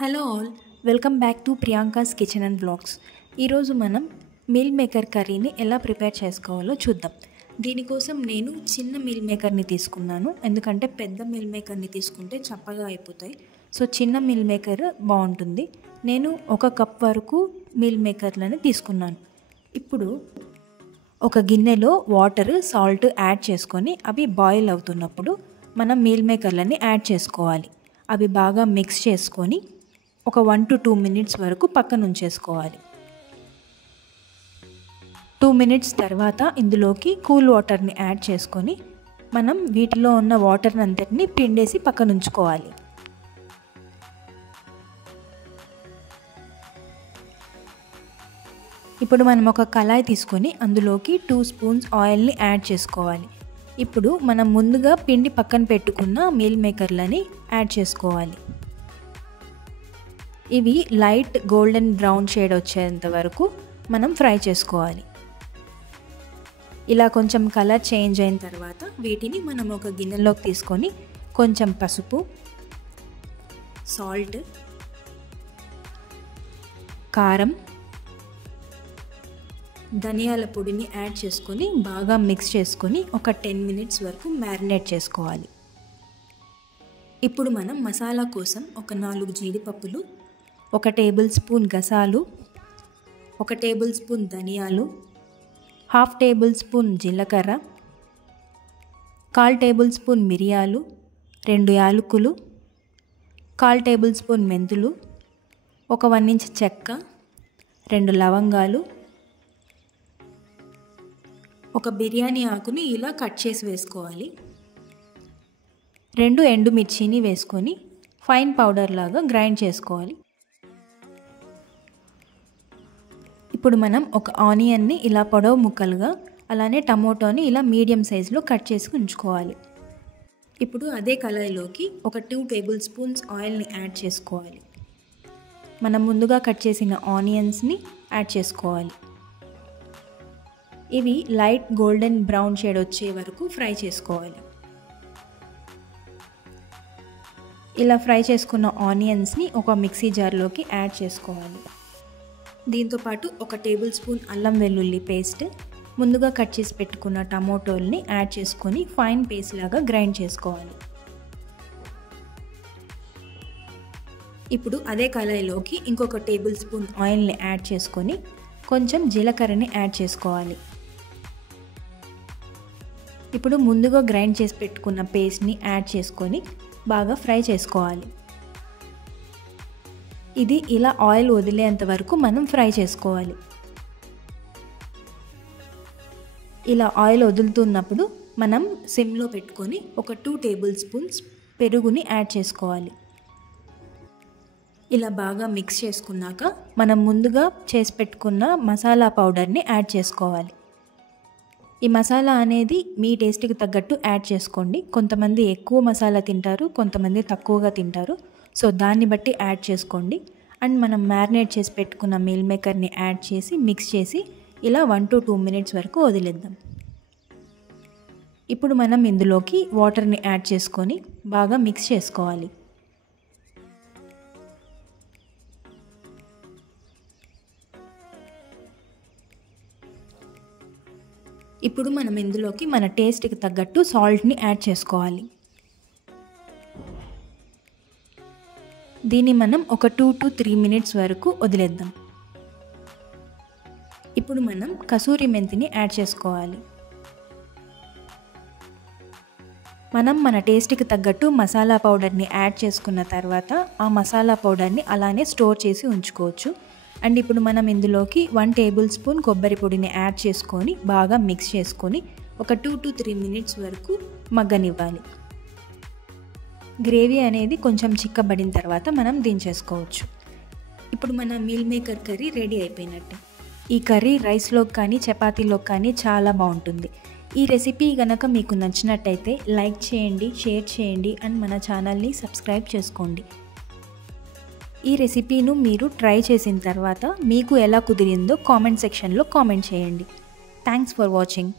Hello all, welcome back to Priyanka's kitchen and blogs. ఈరోజు మనం meal maker కర్రీని ఎలా ప్రిపేర్ చేసుకోవాలో చూద్దాం. దీనికోసం నేను చిన్న మీల్ మేకర్ని తీసుకున్నాను, ఎందుకంటే పెద్ద మీల్ మేకర్ని తీసుకుంటే చప్పగా అయిపోతాయి. సో చిన్న మీల్ మేకర్ బాగుంటుంది. నేను 1 కప్ వరకు మీల్ మేకర్లని తీసుకున్నాను. ఇప్పుడు ఒక గిన్నెలో వాటర్, సాల్ట్ యాడ్ చేసుకొని అవి బాయిల్ అవుతున్నప్పుడు మనం మీల్ మేకర్లని యాడ్ చేసుకోవాలి. అవి బాగా మిక్స్ చేసుకొని ఒక 1 to 2 minutes వరకు పక్కన ఉంచేసుకోవాలి. 2 minutes తర్వాత ఇందులోకి కూల్ వాటర్ని యాడ్ చేసుకొని మనం వీటిలో ఉన్న వాటర్ని అంతటిని పిండేసి పక్కన ఉంచుకోవాలి. ఇప్పుడు మనం ఒక కళాయి తీసుకొని అందులోకి 2 spoons ఆయిల్ని యాడ్ చేసుకోవాలి. ఇప్పుడు మనం ముందుగా పిండి పక్కన పెట్టుకున్న మీల్ మేకర్లని యాడ్ చేసుకోవాలి. ఇవి లైట్ గోల్డెన్ బ్రౌన్ షేడ్ వచ్చేంత వరకు మనం ఫ్రై చేసుకోవాలి. ఇలా కొంచెం కలర్ చేంజ్ అయిన తర్వాత వీటిని మనం ఒక గిన్నెలోకి తీసుకొని కొంచెం పసుపు, సాల్ట్, కారం, ధనియాల పొడిని యాడ్ చేసుకొని బాగా మిక్స్ చేసుకొని ఒక 10 minutes వరకు మ్యారినేట్ చేసుకోవాలి. ఇప్పుడు మనం మసాలా కోసం ఒక 4 జీడిపప్పులు, 1 tablespoon గసాలు, 1 tablespoon ధనియాలు, 1/2 tablespoon జీలకర్ర, 1/4 tablespoon మిరియాలు, 2 యాలకులు, 1/4 tablespoon మెంతులు, ఒక 1 inch చెక్క, 2 లవంగాలు, ఒక బిర్యానీ ఆకుని ఇలా కట్ చేసి వేసుకోవాలి. 2 ఎండుమిర్చిని వేసుకొని ఫైన్ పౌడర్ లాగా గ్రైండ్ చేసుకోవాలి. ఇప్పుడు మనం ఒక ఆనియన్ని ఇలా పొడవు ముక్కలుగా, అలానే టమోటోని ఇలా మీడియం సైజులో కట్ చేసి ఉంచుకోవాలి. ఇప్పుడు అదే కళాయిలోకి ఒక 2 tablespoons ఆయిల్ని యాడ్ చేసుకోవాలి. మనం ముందుగా కట్ చేసిన ఆనియన్స్ని యాడ్ చేసుకోవాలి. ఇవి లైట్ గోల్డెన్ బ్రౌన్ షేడ్ వచ్చే వరకు ఫ్రై చేసుకోవాలి. ఇలా ఫ్రై చేసుకున్న ఆనియన్స్ని ఒక మిక్సీ జార్లోకి యాడ్ చేసుకోవాలి. దీంతోపాటు 1 tablespoon అల్లం వెల్లుల్లి పేస్ట్, ముందుగా కట్ చేసి పెట్టుకున్న టమోటోల్ని యాడ్ చేసుకొని ఫైన్ పేస్ట్ లాగా గ్రైండ్ చేసుకోవాలి. ఇప్పుడు అదే కళాయిలోకి ఇంకొక tablespoon ఆయిల్ని యాడ్ చేసుకొని కొంచెం జీలకర్రని యాడ్ చేసుకోవాలి. ఇప్పుడు ముందుగా గ్రైండ్ చేసి పెట్టుకున్న పేస్ట్ని యాడ్ చేసుకొని బాగా ఫ్రై చేసుకోవాలి. ఇది ఇలా ఆయిల్ వదిలేంత వరకు మనం ఫ్రై చేసుకోవాలి. ఇలా ఆయిల్ వదులుతున్నప్పుడు మనం సిమ్లో పెట్టుకొని ఒక 2 tablespoons పెరుగుని యాడ్ చేసుకోవాలి. ఇలా బాగా మిక్స్ చేసుకున్నాక మనం ముందుగా చేసి పెట్టుకున్న మసాలా పౌడర్ని యాడ్ చేసుకోవాలి. ఈ మసాలా అనేది మీ టేస్ట్కి తగ్గట్టు యాడ్ చేసుకోండి. కొంతమంది ఎక్కువ మసాలా తింటారు, కొంతమంది తక్కువగా తింటారు. సో దాన్ని బట్టి యాడ్ చేసుకోండి. అండ్ మనం మ్యారినేట్ చేసి పెట్టుకున్న మీల్ మేకర్ని యాడ్ చేసి మిక్స్ చేసి ఇలా 1 to 2 minutes వరకు వదిలేద్దాం. ఇప్పుడు మనం ఇందులోకి వాటర్ని యాడ్ చేసుకొని బాగా మిక్స్ చేసుకోవాలి. ఇప్పుడు మనం ఇందులోకి మన టేస్ట్కి తగ్గట్టు సాల్ట్ని యాడ్ చేసుకోవాలి. దీన్ని మనం ఒక 2 to 3 minutes వరకు వదిలేద్దాం. ఇప్పుడు మనం కసూరి మెంతిని యాడ్ చేసుకోవాలి. మనం మన టేస్ట్కి తగ్గట్టు మసాలా పౌడర్ని యాడ్ చేసుకున్న తర్వాత ఆ మసాలా పౌడర్ని అలానే స్టోర్ చేసి ఉంచుకోవచ్చు. అండ్ ఇప్పుడు మనం ఇందులోకి 1 tablespoon కొబ్బరి పొడిని యాడ్ చేసుకొని బాగా మిక్స్ చేసుకొని ఒక 2 to 3 minutes వరకు మగ్గనివ్వాలి. గ్రేవీ అనేది కొంచెం చిక్కబడిన తర్వాత మనం దించేసుకోవచ్చు. ఇప్పుడు మన మీల్ మేకర్ కర్రీ రెడీ అయిపోయినట్టే. ఈ కర్రీ రైస్లోకి కానీ చపాతీలోకి కానీ చాలా బాగుంటుంది. ఈ రెసిపీ కనుక మీకు నచ్చినట్టయితే లైక్ చేయండి, షేర్ చేయండి అండ్ మన ఛానల్ని సబ్స్క్రైబ్ చేసుకోండి. ఈ రెసిపీను మీరు ట్రై చేసిన తర్వాత మీకు ఎలా కుదిరిందో కామెంట్ సెక్షన్లో కామెంట్ చేయండి. Thanks for watching.